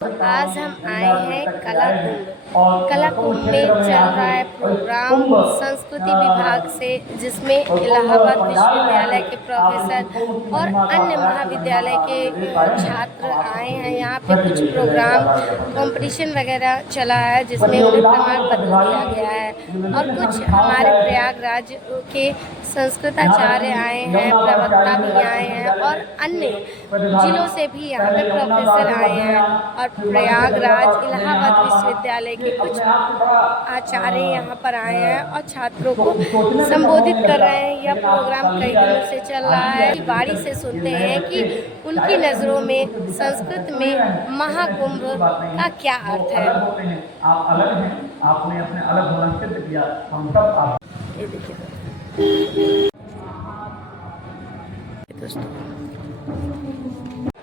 आज हम आए हैं कला कुंभ। कला कुंभ में चल रहा है प्रोग्राम संस्कृति विभाग से, जिसमें इलाहाबाद विश्वविद्यालय के प्रोफेसर और अन्य महाविद्यालय के छात्र आए हैं। यहाँ पे कुछ प्रोग्राम कंपटीशन वगैरह चला है, जिसमें उन्हें प्रमाण पत्र दिया गया है। और कुछ हमारे प्रयागराज के संस्कृताचार्य आए हैं, प्रवक्ता भी आए हैं और अन्य जिलों से भी यहाँ पे प्रोफेसर आए हैं। और प्रयागराज इलाहाबाद विश्वविद्यालय के कुछ आचार्य यहाँ पर आए हैं और छात्रों को संबोधित कर रहे हैं। यह प्रोग्राम कई दिनों से चल रहा है। वाणी से सुनते हैं कि उनकी नज़रों में संस्कृत में महाकुंभ का क्या अर्थ है। आप अलग हैं, आपने अपने अलग होना सिद्ध किया, हम सब ये देखिए दोस्तों,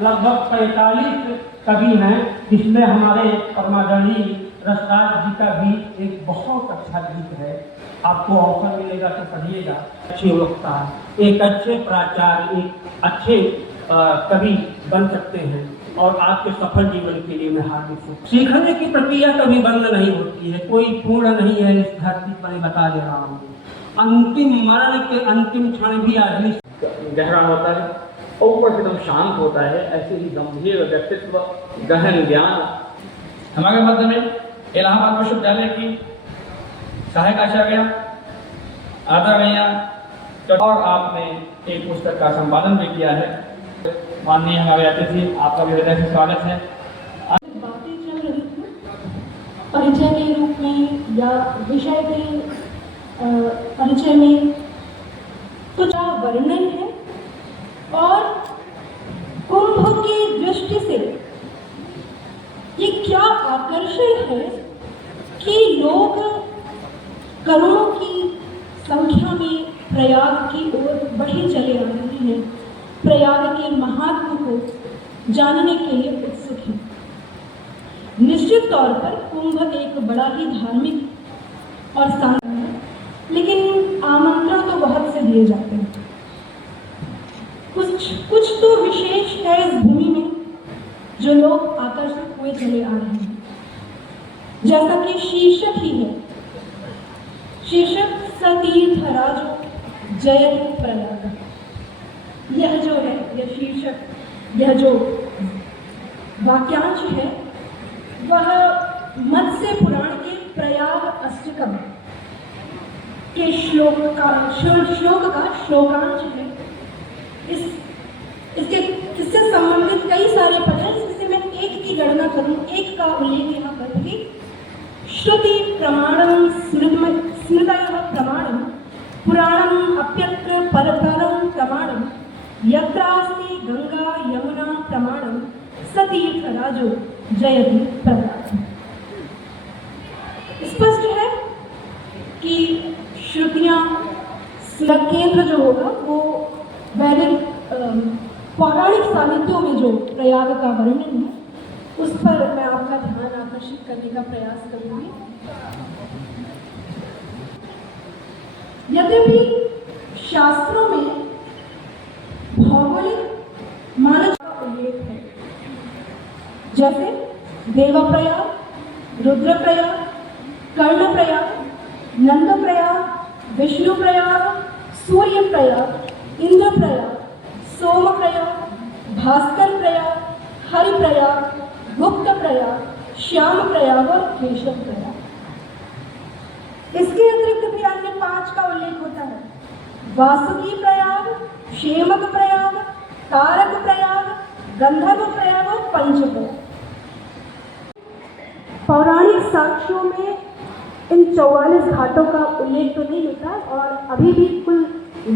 लगभग 45 कवि हैं, जिसमें हमारे परमादरणीय रसराज जी का भी एक बहुत अच्छा गीत है। आपको अवसर मिलेगा तो पढ़िएगा। अच्छे वक्ता, एक अच्छे प्राचार्य, एक अच्छे कवि बन सकते हैं और आपके सफल जीवन के लिए मैं हार्दिक सीखने की प्रक्रिया कभी बंद नहीं होती है, कोई पूर्ण नहीं है इस धरती पर, बता दे रहा हूँ। अंतिम मरण के अंतिम क्षण भी आदमी गहरा होता है और ऊपर से एकदम शांत होता है। ऐसे ही गंभीर व्यक्तित्व, गहन ज्ञान। हमारे मध्य में इलाहाबाद विश्वविद्यालय की सहायक आचार्य आदरणीय और आपने एक पुस्तक का संपादन भी किया है। माननीय हमारे अतिथि, आपका भी हृदय से स्वागत है। बातें चल रही थी परिचय के रूप में या विषय के परिचय में, तो क्या वर्णन है और कुंभ की दृष्टि से ये क्या आकर्षण है कि लोग करोड़ों की संख्या में प्रयाग की ओर बढ़े चले आ रहे हैं, प्रयाग के महात्म को जानने के लिए उत्सुक हैं। निश्चित तौर पर कुंभ एक बड़ा ही धार्मिक और सांस्कृतिक है, लेकिन आमंत्रण तो बहुत से दिए जाते हैं। कुछ तो विशेष है इस भूमि में जो लोग आकर्षित हुए चले आ रहे हैं। जैसा कि शीर्षक ही है, शीर्षक सतीर्थ राजो जयति प्रयाग। यह जो है, यह शीर्षक, यह जो वाक्यांश है, वह मत्स्य पुराण के प्रयाग अष्टकम के श्लोक का श्लोकांश है। इससे संबंधित कई सारे पद हैं, जिससे मैं एक की गणना करूं, एक का उल्लेख यहाँ करूंगी। श्रुति प्रमाणम स्मृतयः प्रमाणम पुराणम अप्यत्र परतरम प्रमाणम यत्रास्ति गंगा यमुना प्रमाणम सतीर्थ राजो जयति प्रयाग। स्पष्ट है कि श्रुतियाँ केंद्र जो होगा वो वैदिक पौराणिक साहित्यों में जो प्रयाग का वर्णन है, उस पर मैं आपका ध्यान आकर्षित करने का प्रयास करूंगी। यद्यपि शास्त्रों में भौगोलिक मानक का उल्लेख है, जैसे देवप्रयाग, रुद्रप्रयाग, कर्णप्रयाग, नंदप्रयाग, विष्णुप्रयाग, सूर्यप्रयाग, इंद्रप्रयाग, सोमप्रयाग, भास्कर प्रयाग, हरिप्रयाग, गुप्त प्रयाग, श्याम प्रयाग और केशव प्रयाग। इसके अतिरिक्त भी अन्य 5 का उल्लेख होता है। वासुकी प्रयाग, क्षेमक प्रयाग, कारक प्रयाग, गंधर्व प्रयाग और पंचप्रयाग। पौराणिक साक्ष्यों में इन 44 घाटों का उल्लेख तो नहीं होता और अभी भी कुल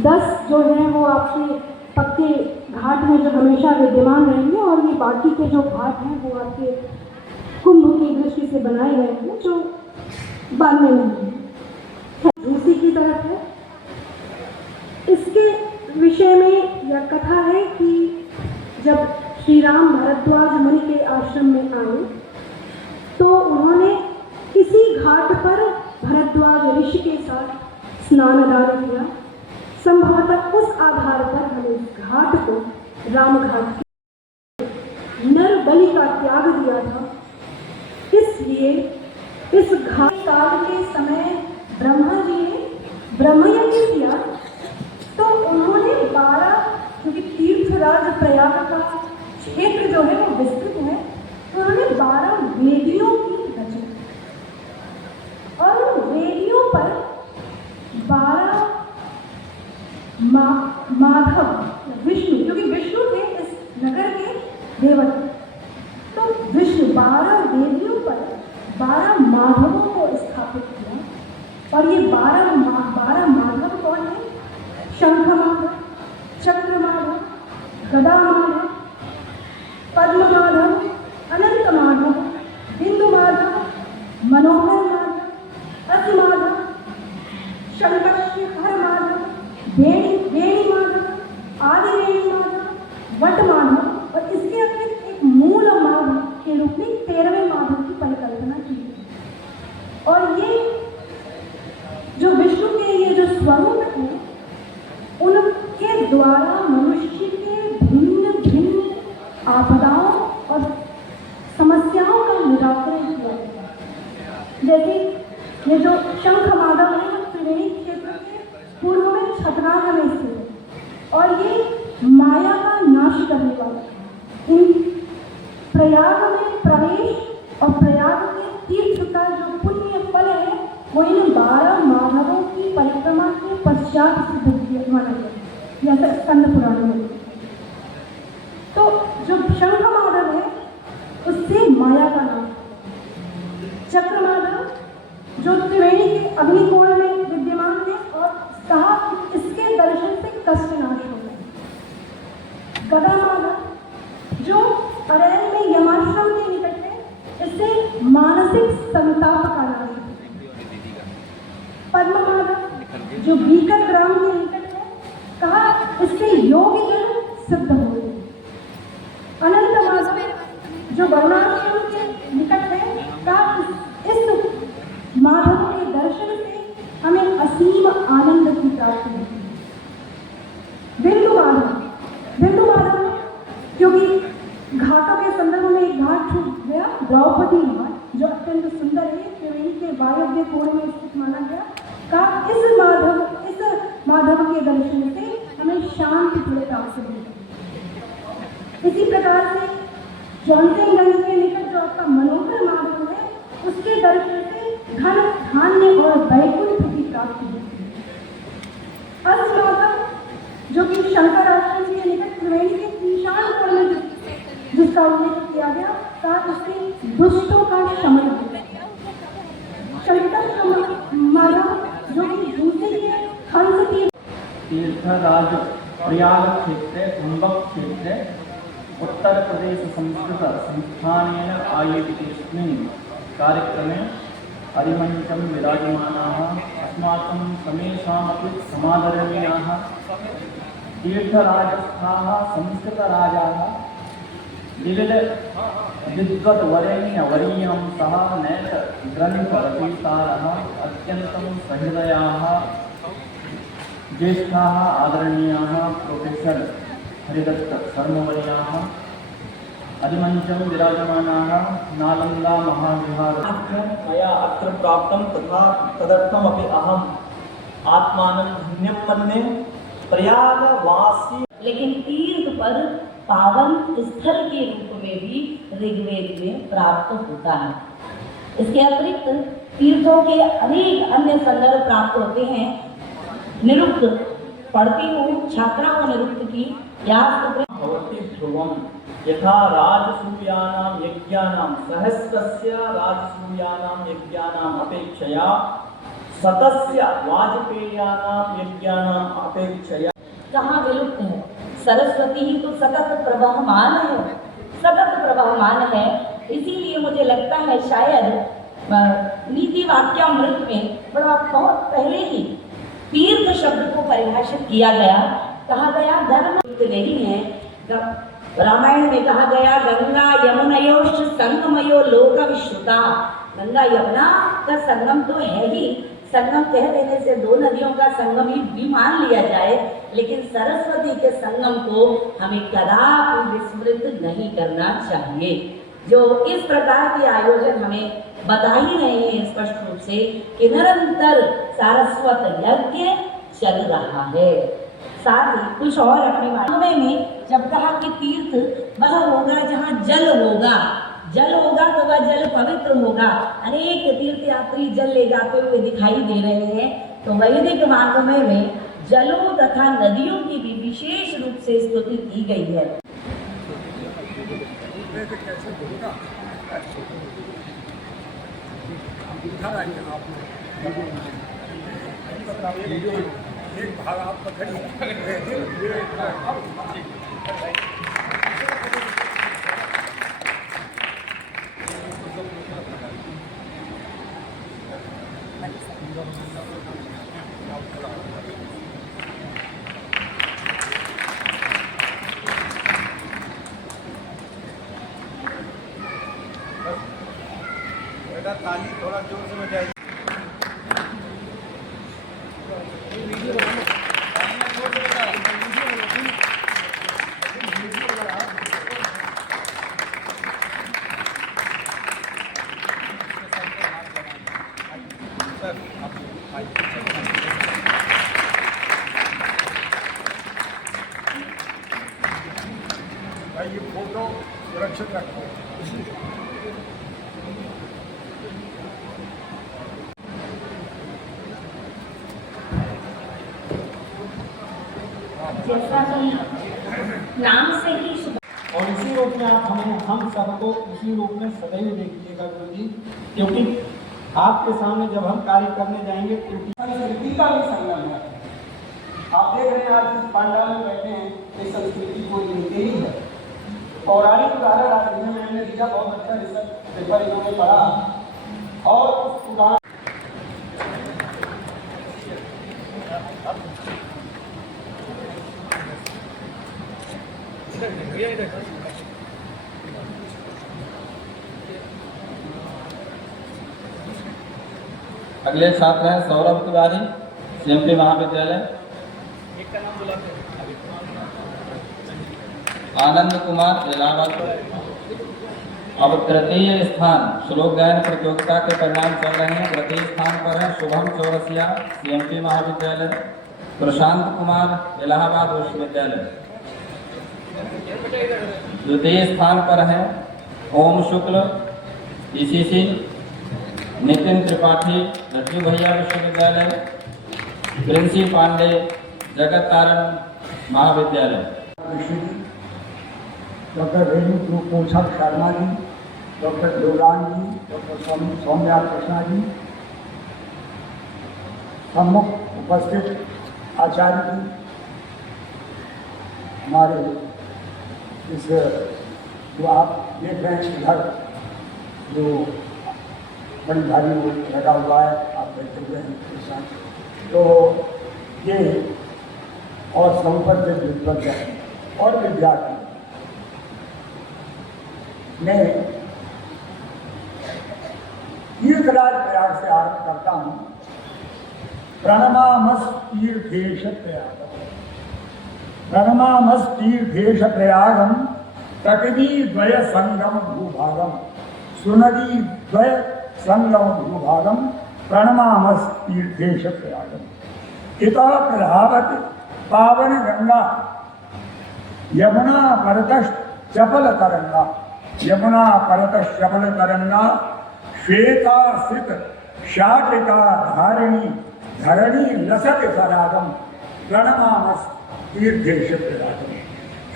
10 जो हैं वो आपके पक्के घाट में जो हमेशा विद्यमान रहेंगे, और ये बाकी के जो घाट हैं वो आपके कुंभ की दृष्टि से बनाए गए हैं, जो बाद में नहीं है। उसी की तरफ है। इसके विषय में यह कथा है कि जब श्री राम भारद्वाज मुनि के आश्रम में आए तो उन्होंने इसी घाट पर भारद्वाज ऋषि के साथ स्नान दान किया। संभवतः उस आधार पर हम इस घाट को राम घाट नर बलि का त्याग दिया था, इसलिए इस घात काल के समय ब्रह्मा जी ने ब्रह्मयज्ञ किया। तो उन्होंने 12, क्योंकि तीर्थराज प्रयाग का क्षेत्र जो है वो विस्तृत है, तो उन्होंने 12 वेदियों की रचना और उन वेदियों पर 12 माधव विष्णु, क्योंकि विष्णु थे इस नगर के देवता, तो विष्णु 12 वेदियों पर 12 माधवों को स्थापित किया। और ये 12 माधव कौन है? शंख माधव, चक्र माधव, गदा माधव, पद्म माधव, अनंत माधव, बिंदु माधव, मनोहर माधव, अति माधव, शंकर माधव, वेणी माधव, आदि वेणी माधव, वट माधव, और इसके अतिरिक्त एक मूल माधव के रूप में 13वें माधव की परिकल्पना की। और ये जो विष्णु के ये जो स्वरूप है, उनके द्वारा मनुष्य के भिन्न भिन्न आपदाओं और समस्याओं का निराकरण किया गया। जैसे ये जो शंख माधव है, वो त्रिवेणी क्षेत्र के पूर्व में छतनाग में स्थित है और ये माया का नाश करने वाला। इन प्रयाग में प्रवेश और प्रयाग के तीर्थ का जो पुण्य फल है, वो इन 12 माधवों की परिक्रमा के पश्चात सिद्ध माना गया, जैसा स्कंद पुराण में। तो जो शंख माधव है उससे माया का नाश, चक्र माधव जो त्रिवेणी के अग्निकोण में विद्यमान है और कहा इसके दर्शन से कष्ट नाश हो गए। गदा माधव जो अरैल में यमाश्रम के निकट है, इससे मानसिक संताप का नाश है। पद्म माधव जो बीकर ग्राम के निकट है, कहा इससे योग जन सिद्ध हो गए। अनंत माधव जो वर्णाश्रम के निकट है, कहा इस माधव के दर्शन से हमें असीम आनंद की प्राप्ति होती है। बिंदु माधव क्योंकि घाटों के संदर्भ में एक घाट छूट गया, द्रौपदी घाट, जो अत्यंत सुंदर है, त्रिवेणी के वायव्य कोण में स्थित माना गया। कहा इस माधव के दर्शन से हमें शांति प्राप्त होती है। इसी प्रकार से जॉनसनगंज के निकट जो आपका मनोहर माधव है, उसके दर्शन से धन धान्य और वैकुंठ की प्राप्ति होती है। अस माधव जो कि शंकर आश्रम के निकट त्रिवेणी के ईशान कोण में जिसका उल्लेख किया गया, का उससे दुष्टों का शमन होता है। शंकर माधव जो कि दूसरे के हंस की तीर्थराज प्रयाग क्षेत्रे कुंभक क्षेत्रे उत्तर प्रदेश संस्कृत संस्थानेन आयोजितेऽस्मिन् कार्यक्रमे हरिमञ्चं विराजमानाः अस्माकं समेषामपि समादरणीयाः तीर्थराजस्थाः संस्कृतराजाः विविध विद्वद्वरेण्यवर्यं सह नैक ग्रन्थरचयितारः अत्यन्तं सहृदयाः ज्येष्ठाः आदरणीयाः प्रोफेसर हरिदत्त शर्मवर्याः हरिमञ्चं विराजमानाः नालन्दा महाविहारस्य मया अत्र प्राप्तं तथा तदर्थमपि अहम् आत्मानं धन्यं मन्ये। प्रयागवासी लेकिन तीर्थ पर पावन स्थल के रूप में भी ऋग्वेद में प्राप्त होता है। इसके अतिरिक्त तीर्थों के अनेक अन्य संदर्भ प्राप्त होते हैं। निरुक्त पढ़ती हूँ, छात्राओं को निरुक्त की भवति ध्रुवं यथा राजसूयानां यज्ञानां सहस्रस्य राजसूयानां यज्ञानाम् अपेक्षया शतस्य वाजपेयानां यज्ञानाम् अपेक्षया। कहाँ विलुप्त है? सरस्वती ही तो सतत प्रवहमान है, सतत प्रवहमान है। इसीलिए मुझे लगता है शायद नीति वाक्यामृत में बहुत पहले ही तीर्थ शब्द को परिभाषित किया गया। कहा गया धर्म नहीं है। रामायण में कहा गया गंगा यमुनयोश्च संगमयो लोक विश्रुता। गंगा यमुना का संगम तो है ही, संगम कह देने से दो नदियों का संगम ही भी मान लिया जाए, लेकिन सरस्वती के संगम को हमें कदापि विस्मृत नहीं करना चाहिए। जो इस प्रकार के आयोजन हमें बता ही रहे हैं स्पष्ट रूप से कि निरंतर सारस्वत यज्ञ चल रहा है। साथ ही कुछ और अपनी मानवे में जब कहा कि तीर्थ वह होगा जहाँ जल होगा, जल होगा तो वह जल पवित्र होगा। अनेक तीर्थ यात्री जल ले जाते हुए दिखाई दे रहे हैं। तो वैदिक मानवे में जलों तथा नदियों की भी विशेष रूप से स्तुति की गई है। ताली थोड़ा जोर से बजाइए। भाई ये फोटो सुरक्षित रखो। जैसा कि नाम से ही और इसी रूप में आप हम सबको इसी रूप में सदैव देखिएगा गुरु जी, क्योंकि आपके सामने जब हम कार्य करने जाएंगे तो संस्कृति का भी संगम है। आप देख रहे हैं आज इस पांडाल में बैठे हैं, इस संस्कृति को लेते ही है। पौराणिक उदाहरण आज मैंने लिखा, बहुत अच्छा रिसर्च पेपर इन्होंने पढ़ा और उस पुराण अगले छात्र हैं सौरभ तिवारी, सीएमपी महाविद्यालय। आनंद कुमार, इलाहाबाद। अब तृतीय स्थान श्लोक गायन प्रतियोगिता के परिणाम चल रहे हैं। तृतीय स्थान पर है शुभम चौरसिया, सीएमपी महाविद्यालय। प्रशांत कुमार, इलाहाबाद विश्वविद्यालय। द्वितीय स्थान पर है ओम शुक्ल, ईसीसी। नितिन त्रिपाठी, लड्डू भैया विश्वविद्यालय। प्रिंसी पांडे, जगत तारण महाविद्यालय। डॉक्टर रेणु पोछक शर्मा जी, डॉक्टर देवरान जी, डॉक्टर सौम्या कृष्णा जी, सम्मुख उपस्थित आचार्य जी, हमारे इस जो आप देख रहे हैं इधर जो बड़ी भारी वो लगा हुआ है, आप बैठे हुए हैं उसके साथ, तो ये और संपर्क विद्वत और विद्यार्थी मैं तीर्थराज प्रयाग से आरंभ करता हूँ। प्रणमामस तीर्थेश प्रयागम, प्रणमामस तीर्थेश प्रयागम, प्रकृति द्वय संगम भूभागम, सुनदी द्वय संगम भूभागम, प्रणमामस तीर्थेश प्रयागम। इता प्रधावत पावन गंगा, यमुना परतश्च चपल तरंगा, यमुना परतश्च चपल तरंगा, श्वेता स्थित शाटिका धारिणी, धरणी लसत सरागम, प्रणमामस तीर्थेश प्रयागम।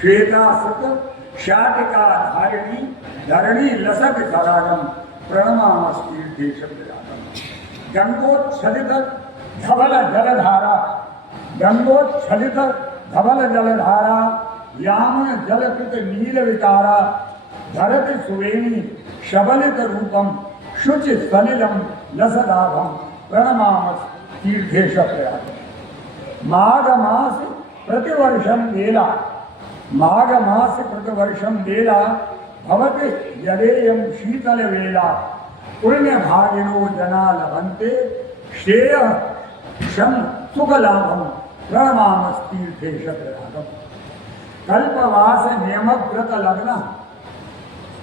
श्वेता स्थित शाटिका धारिणी, धरणी लसत सरागम, प्रणमामस तीर्थेश प्रयागम। गंगोच्छलित धवल जलधारा, गंगोच्छलित धवल जलधारा, यामन जलकृत नील विकारा, धरति सुवेणी शबलित रूपम, शुचि सलिलम लसदाभम, प्रणमामस तीर्थेश प्रयागम। माघ मास प्रतिवर्षम वेला, माघ मास प्रतिवर्षम वेला, भवति यदेयं शीतल वेला, पुण्य भागिनो जना लभन्ते, श्रेय शम सुखलाभम प्रणमामस्तीर्थेश प्रयागम। कल्पवास नियम व्रत लगना,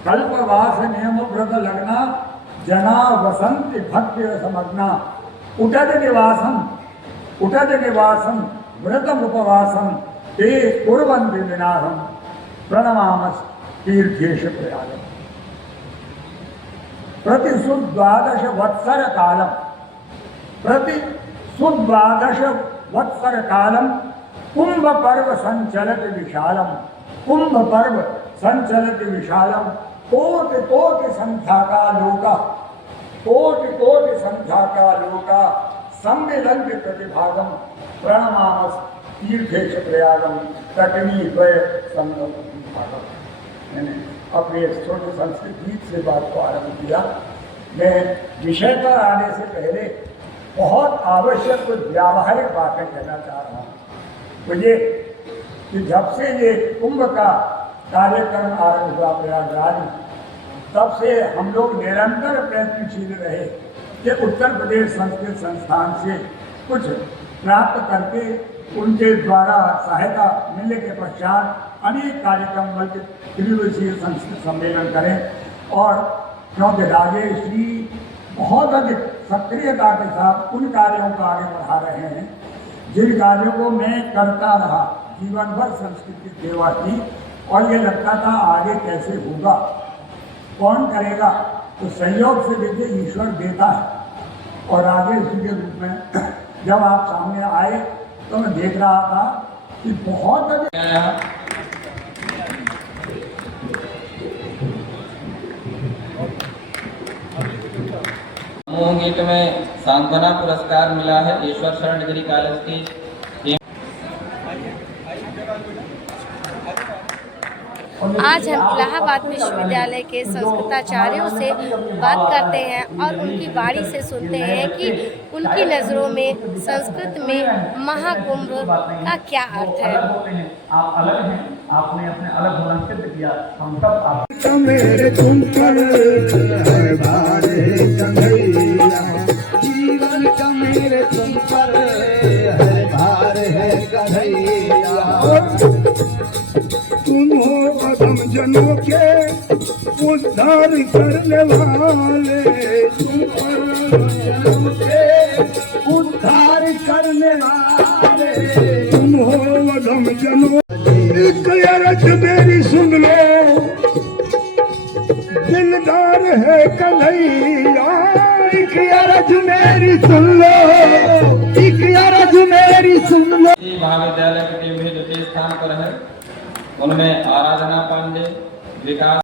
कल्पवास नियम व्रत लगना, जना वसंति भक्ति रसमग्ना। उटज निवासम व्रतम उपवासम ते कुर्वन्ति विनाशम प्रणमामस तीर्थेश प्रयागम। प्रति सुद्वादश वत्सर कालम, प्रति सुद्वादश वत्सर कालम कुंभ पर्व संचलत विशालम, कुंभ पर्व संचलत विशालम। कोटि कोटि संख्या का लोका, कोटि कोटि संख्या का लोका सम्मिलन्ति प्रतिभागम प्रणमामस तीर्थेश प्रयागम तटनी द्वय संगम भागम। मैंने अपने छोटे संस्कृत गीत से बात को आरंभ किया। मैं विषय पर आने से पहले बहुत आवश्यक कुछ व्यावहारिक बातें कहना चाह रहा हूँ। मुझे कि जब से ये कुंभ का कार्यक्रम आरंभ हुआ प्रयागराज में, तब से हम लोग निरंतर प्रयत्नशील रहे कि उत्तर प्रदेश संस्कृत संस्थान से कुछ प्राप्त करके उनके द्वारा सहायता मिलने के पश्चात अनेक कार्यक्रम बल्कि त्रिदिवसीय संस्कृत सम्मेलन करें। और क्योंकि राजेश जी बहुत अधिक सक्रियता के साथ उन कार्यों को आगे बढ़ा रहे हैं जिन कार्यों को मैं करता रहा, जीवन भर संस्कृत की सेवा की, और ये लगता था आगे कैसे होगा, कौन करेगा। तो सहयोग से देखिए ईश्वर देता है। और राजेश जी के रूप में जब आप सामने आए तो मैं देख रहा था कि बहुत अधिक समूह गीत में सांत्वना पुरस्कार मिला है ईश्वर शरण डिग्री कॉलेज की। आज हम इलाहाबाद विश्वविद्यालय के संस्कृताचार्यों से बात करते हैं और उनकी वाणी से सुनते हैं कि उनकी नज़रों में संस्कृत में महाकुंभ का क्या अर्थ है। आप अलग हैं, आपने अपने अलग होना सिद्ध किया। हम सब आप मेरे तुम पर है भार है कन्हैया, जीवन का मेरे तुम पर है भार है कन्हैया। तुम हो अधम जनों के उद्धार करने वाले, तुम हो जनों के उद्धार करने वाले, तुम हो अधम जनों। एक अरज मेरी सुन लो, दिलदार है कन्हैया, एक अरज मेरी सुन लो, एक अरज मेरी सुन लो। महाविद्यालय की टीम भी द्वितीय स्थान पर है, उनमें आराधना पांडे, विकास।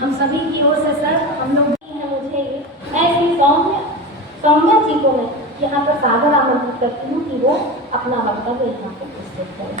हम सभी की ओर से सर हम लोग हैं, मुझे ऐसी सौम्या जी को मैं यहाँ पर सादर आमंत्रित करती हूँ कि वो अपना वक्तव्य यहाँ पर प्रस्तुत करें।